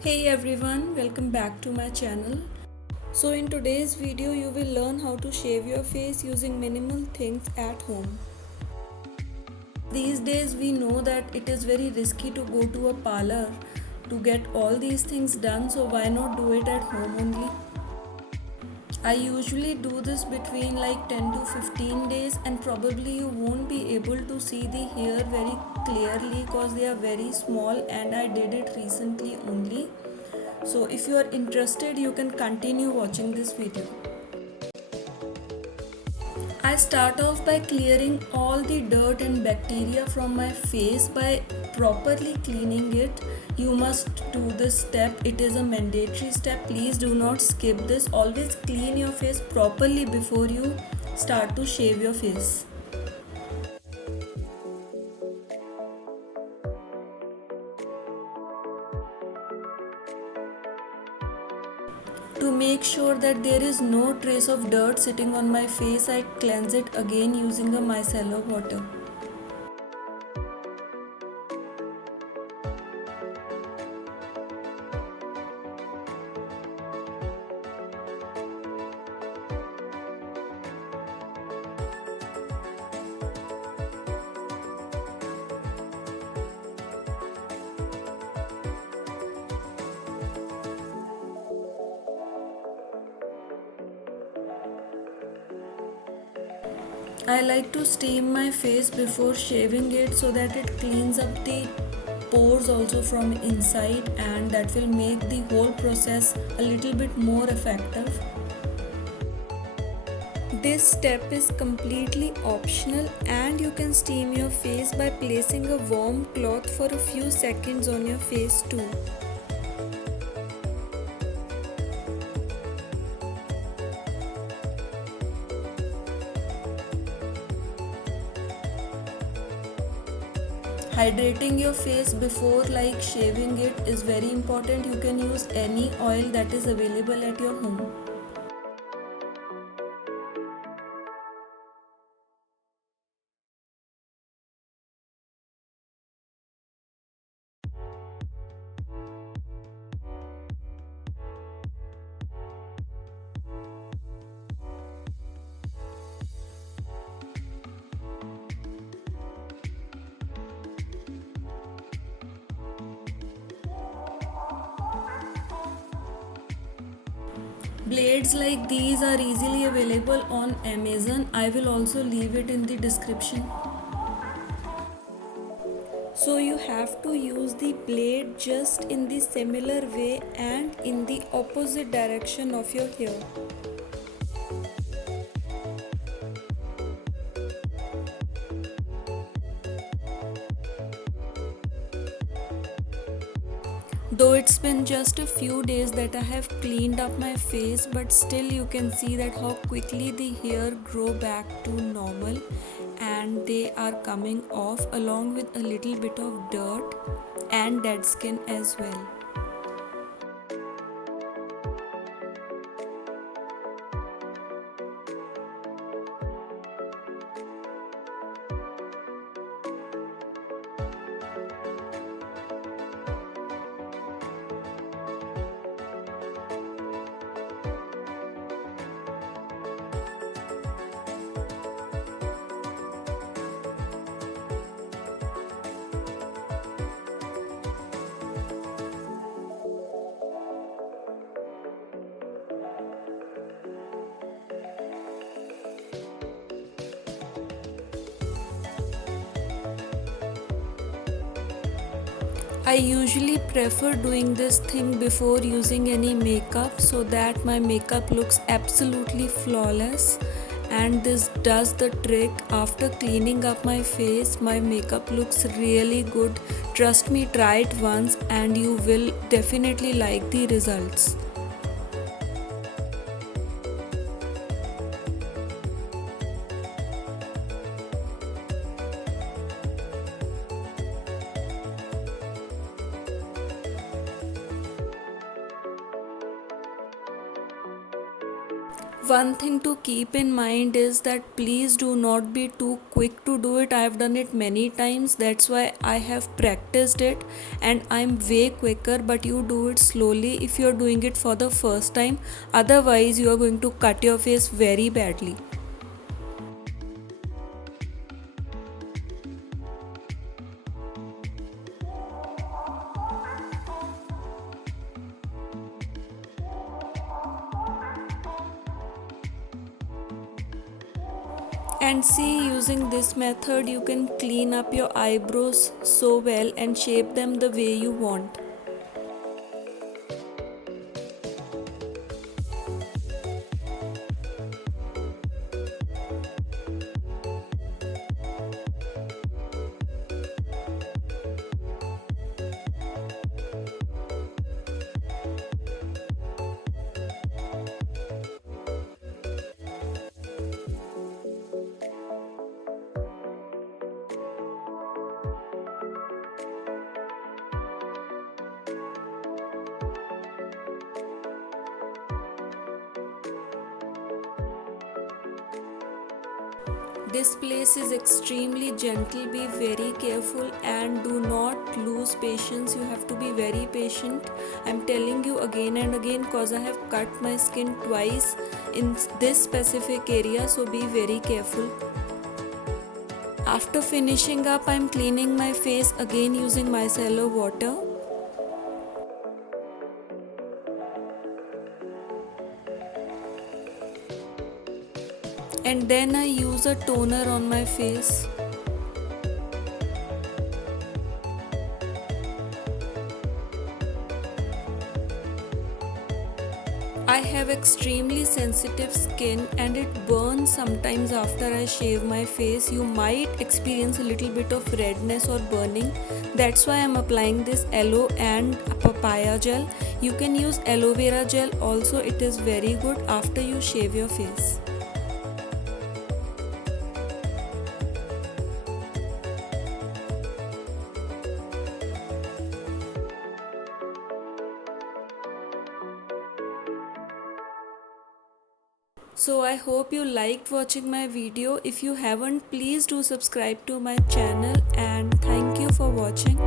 Hey everyone, welcome back to my channel. So in today's video you will learn how to shave your face using minimal things at home. These days we know that it is very risky to go to a parlor to get all these things done, so why not do it at home only? I usually do this between like 10 to 15 days, and probably you won't be able to see the hair very clearly because they are very small and I did it recently only. So if you are interested, you can continue watching this video. I start off by clearing all the dirt and bacteria from my face by properly cleaning it. You must do this step, it is a mandatory step. Please do not skip this. Always clean your face properly before you start to shave your face. To make sure that there is no trace of dirt sitting on my face, I cleanse it again using a micellar water. I like to steam my face before shaving it so that it cleans up the pores also from inside, and that will make the whole process a little bit more effective. This step is completely optional and you can steam your face by placing a warm cloth for a few seconds on your face too. Hydrating your face before shaving it is very important. You can use any oil that is available at your home. Blades like these are easily available on Amazon. I will also leave it in the description. So you have to use the blade just in the similar way and in the opposite direction of your hair. Though it's been just a few days that I have cleaned up my face, but still you can see that how quickly the hair grow back to normal, and they are coming off along with a little bit of dirt and dead skin as well. I usually prefer doing this thing before using any makeup so that my makeup looks absolutely flawless, and this does the trick. After cleaning up my face, my makeup looks really good. Trust me, try it once and you will definitely like the results. One thing to keep in mind is that please do not be too quick to do it. I have done it many times, that's why I have practiced it and I'm way quicker, but you do it slowly if you're doing it for the first time, otherwise you are going to cut your face very badly. And see, using this method you can clean up your eyebrows so well and shape them the way you want. This place is extremely gentle, be very careful and do not lose patience. You have to be very patient. I'm telling you again and again because I have cut my skin twice in this specific area, so be very careful. After finishing up, I'm cleaning my face again using micellar water. And then I use a toner on my face. I have extremely sensitive skin and it burns sometimes after I shave my face. You might experience a little bit of redness or burning. That's why I'm applying this aloe and papaya gel. You can use aloe vera gel also, it is very good after you shave your face. So I hope you liked watching my video. If you haven't, please do subscribe to my channel and thank you for watching.